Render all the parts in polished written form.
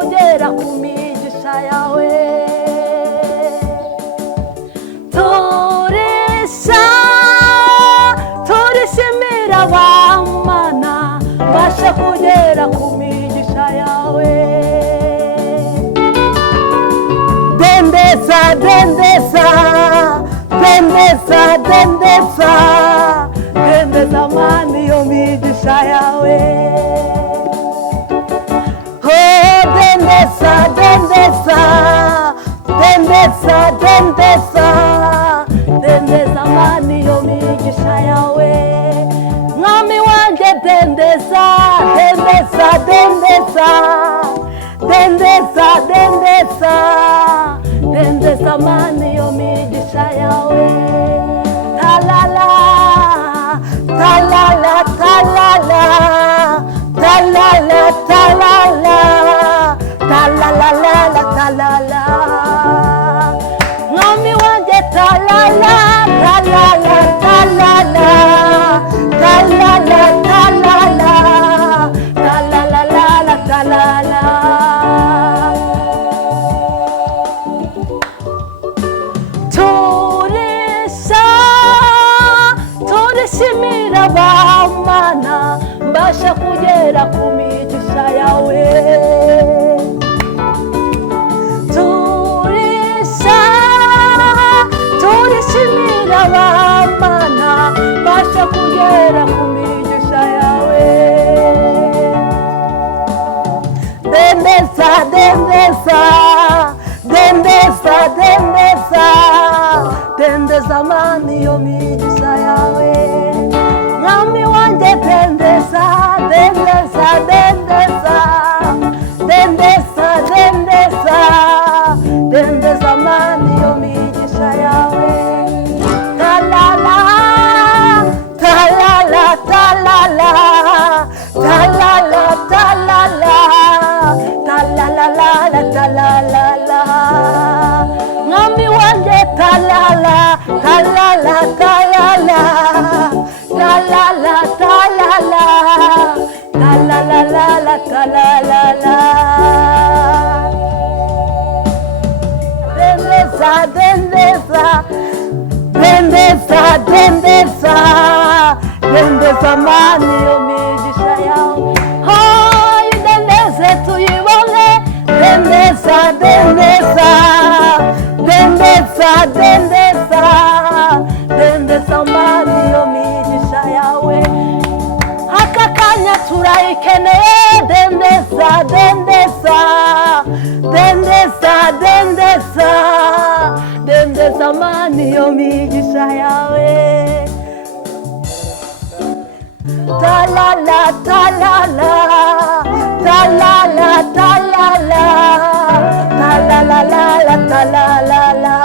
kugera ku migisha yawe. turishimira abamana mbasha kugera ku migisha yawe. Dendeza dendeza dendeza dendeza dendeza mani yo migisha yawe. Oh dendeza dendeza dendeza dendeza dendeza mani yo migisha yawe. Mwami wanjye dendeza dendeza dendeza dendeza dendeza dendeza mani yo migisha yawe. Talala talala talala talala talala talala talala mwami wanjye talala talala talala talala talala talala talala. turishimira abamana mbasha kugera ku migisha yawe. turishimira abamana mbasha kugera ku migisha yawe. Dendeza dendeza dendeza dendeza dendeza mani yo migisha yawe. Mwami wanjye dendeza dendeza dendeza dendeza dendeza dendeza mani yo migisha yawe. Talala talala talala talala talala talala talala mwami wanjye talala talala talala talala talala talala talala. Dendeza dendeza dendeza dendeza dendeza mani yo migisha yawe. Oh idendeze tuyibone dendeza dendeza dendeza dendeza dendeza mani yo migisha yawe. Aka kanya turayikeneye dendeza dendeza dendeza dendeza dendeza mani yo migisha yawe. Talala talala talala talala talala talala.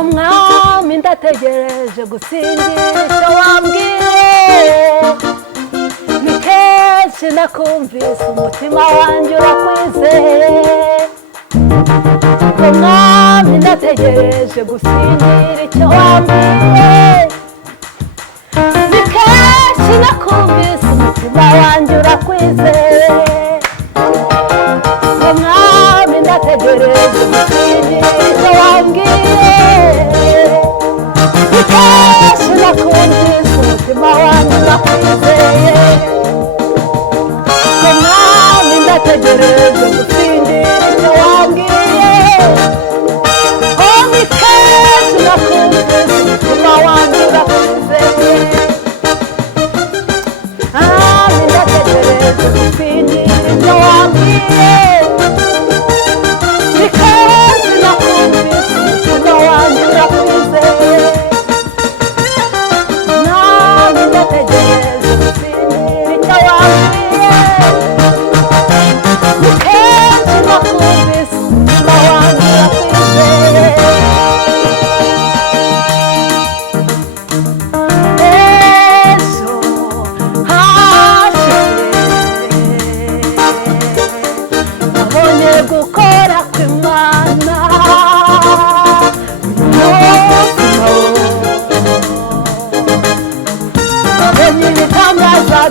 Umwami ndategereje gusingira icyo wambwiye. Ni kenshi nakumvise umutima wanjye urakwizeye. Umwami ndategereje gusingira icyo wambwiye. Ni kenshi nakumvise umutima wanjye urakwizeye. Umwami ndategereje gusingira icyo wambwiye. Ni kenshi nakumvise umutima wanjye urakwizeye. Umwami ndategereje gusingira icyo wambwiye. Oh ni kenshi nakumvise umutima wanjye urakwizeye. Umwami ndategereje gusingira icyo wambwiye. Ni kenshi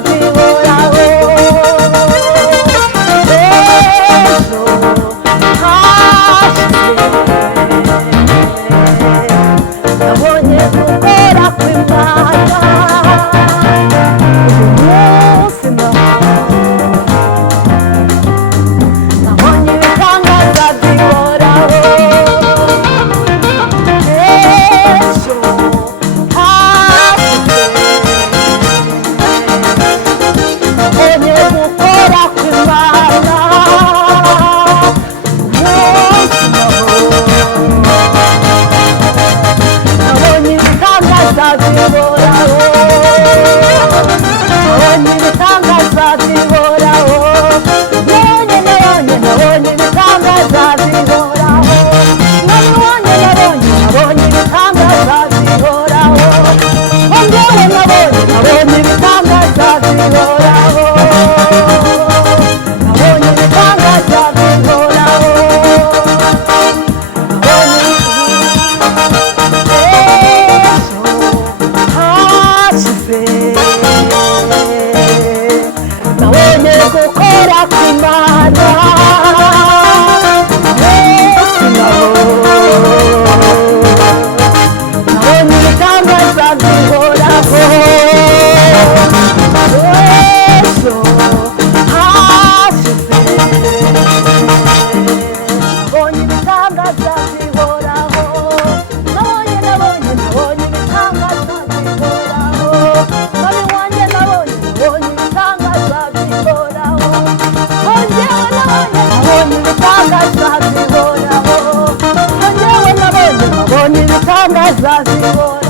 zihoraho ejo hashize nabonye gukora kw'Imana uyu munsi nabonye ibitangaza zihoraho ejo hashize nabonye gukora kw'Imana umunsi nabonye ibitangaza zihoraho nabonye ibitangaza zihoraho nabonye ibitangaza zihoraho nabonye ibitangaza zihoraho ongewe nabonye ibitangaza zihoraho nabonye ibitangaza zihoraho nabonye gukora kw'Imana nabonye ibitangaza zihoraho ejo hashize nabonye ibitangaza zihoraho nabonye ibitangaza zihoraho nabonye ibitangaza zihoraho ongewe nabonye ibitangaza zihoraho ongewe nabonye ibitangaza zihoraho